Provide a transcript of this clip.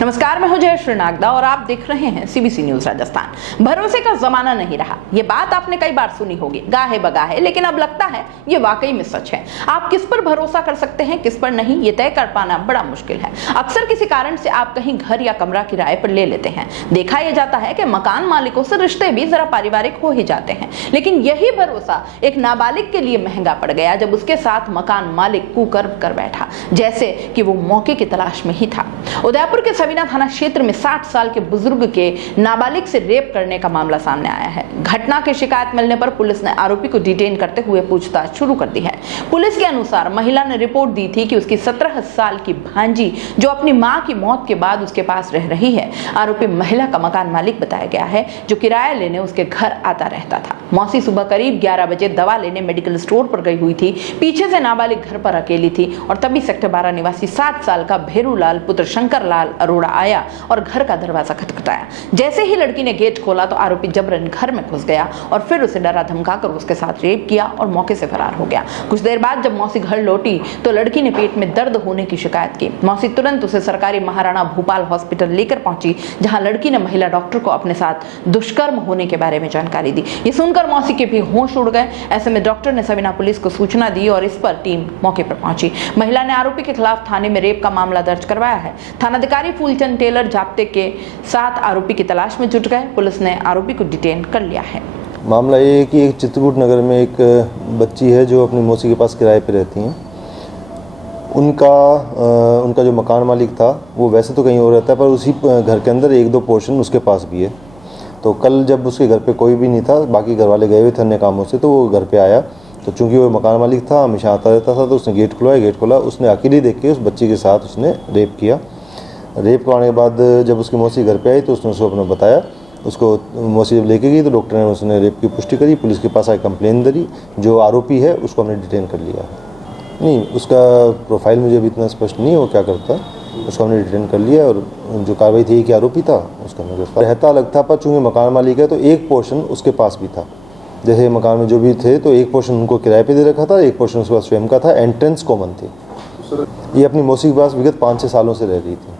नमस्कार, मैं हूं जयश्री नागदा और आप देख रहे हैं सीबीसी न्यूज राजस्थान। भरोसे का जमाना नहीं रहा, ये बात आपने कई बार सुनी होगी, गाहे बगाहे, लेकिन अब लगता है ये वाकई में सच है। आप किस पर भरोसा कर सकते हैं, किस पर नहीं, ये तय कर पाना बड़ा मुश्किल है। अक्सर किसी कारण से आप कहीं घर या कमरा किराए पर ले लेते हैं। देखा यह जाता है कि मकान मालिकों से रिश्ते भी जरा पारिवारिक हो ही जाते हैं, लेकिन यही भरोसा एक नाबालिग के लिए महंगा पड़ गया जब उसके साथ मकान मालिक कुकर्म कर बैठा, जैसे कि वो मौके की तलाश में ही था। उदयपुर के सवीना थाना क्षेत्र में 60 साल के बुजुर्ग के नाबालिग से रेप करने का मामला सामने आया है। घटना की शिकायत मिलने पर पुलिस ने आरोपी को डिटेन करते हुए पूछताछ शुरू कर दी है। पुलिस के अनुसार महिला ने रिपोर्ट दी थी कि उसकी 17 साल की भांजी, जो अपनी मां की मौत के बाद उसके पास रह रही है, आरोपी महिला का मकान मालिक बताया गया है, जो किराया लेने उसके घर आता रहता था। मौसी सुबह करीब 11 बजे दवा लेने मेडिकल स्टोर पर गई हुई थी। पीछे से नाबालिग घर पर अकेली थी और तभी सेक्टर 12 निवासी 60 साल का भेरूलाल पुत्र शंकर लाल अरोड़ा आया और घर का दरवाजा खटखटाया। जैसे ही लड़की ने गेट खोला तो आरोपी जबरन घर में घुस गया और फिर उसे डरा धमकाकर उसके साथ रेप किया और मौके से फरार हो गया। कुछ देर बाद जब मौसी घर लौटी तो लड़की ने पेट में दर्द होने की शिकायत की। मौसी तुरंत उसे सरकारी महाराणा भूपाल हॉस्पिटल लेकर पहुंची, जहां लड़की ने महिला डॉक्टर को अपने साथ दुष्कर्म होने के बारे में जानकारी दी। ये सुनकर मौसी के भी होश उड़ गए। ऐसे में डॉक्टर ने सवीना पुलिस को सूचना दी और इस पर टीम मौके पर पहुंची। महिला ने आरोपी के खिलाफ थाने में रेप का मामला दर्ज करवाया है। थानाधिकारी फूलचंद टेलर जाप्ते के साथ आरोपी की तलाश में जुट गए। पुलिस ने आरोपी को डिटेन कर लिया है। मामला ये है कि एक चित्रकूट नगर में एक बच्ची है जो अपनी मौसी के पास किराए पे रहती हैं। उनका जो मकान मालिक था वो वैसे तो कहीं और रहता है, पर उसी घर के अंदर एक दो पोर्शन उसके पास भी है। तो कल जब उसके घर पे कोई भी नहीं था, बाकी घर वाले गए हुए थे अन्य कामों से, तो वो घर पे आया। तो चूंकि वो मकान मालिक था, हमेशा आता रहता था, तो उसने गेट खोला। उसने अकेली देख के उस बच्ची के साथ उसने रेप किया। रेप करवाने के बाद जब उसकी मौसी घर पे आई तो उसने उसको अपना बताया। उसको मौसी जब लेके गई तो डॉक्टर ने उसने रेप की पुष्टि करी। पुलिस के पास आई कंप्लेन दरी। जो आरोपी है उसको हमने डिटेन कर लिया है। नहीं, उसका प्रोफाइल मुझे अभी इतना स्पष्ट नहीं है वो क्या करता है। उसको हमने डिटेन कर लिया और जो कार्रवाई थी कि आरोपी था उसका हमने गिरफ्तार। रहता अलग था, पर चूँकि मकान मालिक है तो एक पोर्शन उसके पास भी था। जैसे मकान में जो भी थे तो एक पोर्शन उनको किराए पे दे रखा था, एक पोर्शन उसके पास स्वयं का था। एंट्रेंस कॉमन थी। ये अपनी मौसी के पास विगत 5-6 सालों से रह रही थी।